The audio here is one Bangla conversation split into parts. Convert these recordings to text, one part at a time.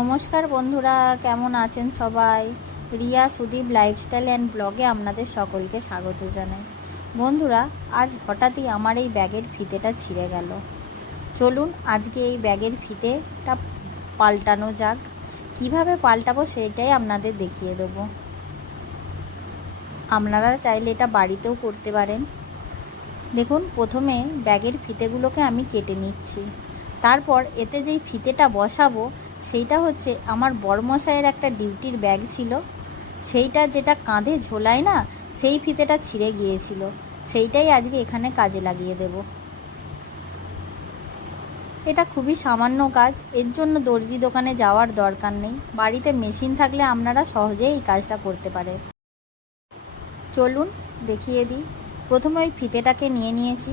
নমস্কার বন্ধুরা, কেমন আছেন সবাই? রিয়া সুদীপ লাইফস্টাইল অ্যান্ড ব্লগে আপনাদের সকলকে স্বাগত জানাই। বন্ধুরা, আজ হঠাৎই আমার এই ব্যাগের ফিতেটা ছিঁড়ে গেল। চলুন আজকে এই ব্যাগের ফিতেটা পাল্টানো যাক। কিভাবে পাল্টাবো সেটাই আপনাদের দেখিয়ে দেবো। আপনারা চাইলে এটা বাড়িতেও করতে পারেন। দেখুন, প্রথমে ব্যাগের ফিতেগুলোকে আমি কেটে নিচ্ছি। তারপর এতে যেই ফিতেটা বসাবো সেইটা হচ্ছে আমার বড়মশাইয়ের একটা ডিউটির ব্যাগ ছিল, সেইটা যেটা কাঁধে ঝোলায় না, সেই ফিতেটা ছিঁড়ে গিয়েছিল, সেইটাই আজকে এখানে কাজে লাগিয়ে দেব। এটা খুবই সামান্য কাজ, এর জন্য দর্জি দোকানে যাওয়ার দরকার নেই। বাড়িতে মেশিন থাকলে আপনারা সহজেই এই কাজটা করতে পারেন। চলুন দেখিয়ে দিই। প্রথমে ওই ফিতেটাকে নিয়ে নিয়েছি,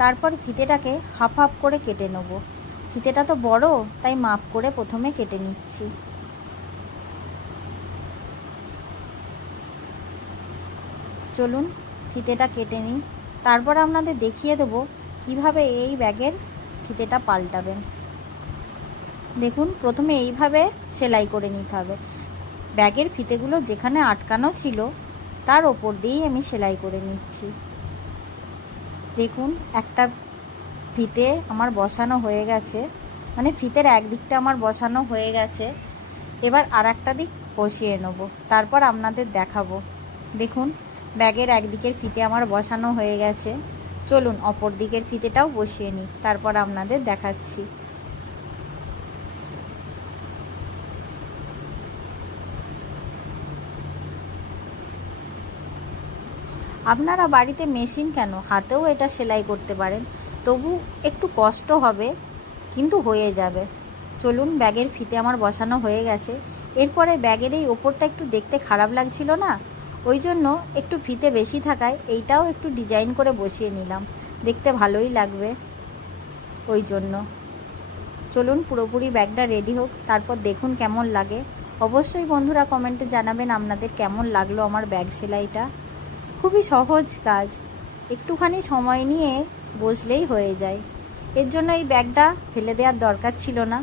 তারপর ফিতেটাকে হাফ হাফ করে কেটে নেব। ফিতেটা তো বড়, তাই মাপ করে প্রথমে কেটে নিচ্ছি। চলুন ফিতেটা কেটে নিই, তারপর আপনাদের দেখিয়ে দেবো কিভাবে এই ব্যাগের ফিতেটা পাল্টাবেন। দেখুন, প্রথমে এইভাবে সেলাই করে নিতে হবে। ব্যাগের ফিতেগুলো যেখানে আটকানো ছিল তার ওপর দিয়েই আমি সেলাই করে নিচ্ছি। দেখুন, একটা ফিতে আমার বসানো হয়ে গেছে, মানে ফিতের একদিকটা আমার বসানো হয়ে গেছে। এবার আর একটা দিক বসিয়ে নেব, তারপর আপনাদের দেখাবো। দেখুন, ব্যাগের একদিকের ফিতে আমার বসানো হয়ে গেছে। চলুন অপর দিকের ফিতেটাও বসিয়ে নিই, তারপর আপনাদের দেখাচ্ছি। আপনারা বাড়িতে মেশিন কেন, হাতেও এটা সেলাই করতে পারেন। তবু একটু কষ্ট হবে, কিন্তু হয়ে যাবে। চলুন, ব্যাগের ফিতে আমার বসানো হয়ে গেছে। এরপরে ব্যাগের এই ওপরটা একটু দেখতে খারাপ লাগছিল না, ওই জন্য একটু ফিতে বেশি থাকায় এইটাও একটু ডিজাইন করে বসিয়ে নিলাম, দেখতে ভালোই লাগবে ওই জন্য। চলুন পুরোপুরি ব্যাগটা রেডি হোক, তারপর দেখুন কেমন লাগে। অবশ্যই বন্ধুরা কমেন্টে জানাবেন আপনাদের কেমন লাগলো আমার ব্যাগ সেলাইটা। খুবই সহজ কাজ, একটুখানি সময় নিয়ে বসলেই হয়ে যায়। এর জন্য এই ব্যাগটা ফেলে দেওয়ার দরকার ছিল না।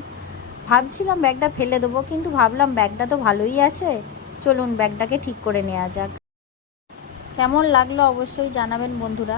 ভাবছিলাম ব্যাগটা ফেলে দেবো, কিন্তু ভাবলাম ব্যাগটা তো ভালোই আছে, চলুন ব্যাগটাকে ঠিক করে নেওয়া যাক। কেমন লাগলো অবশ্যই জানাবেন বন্ধুরা।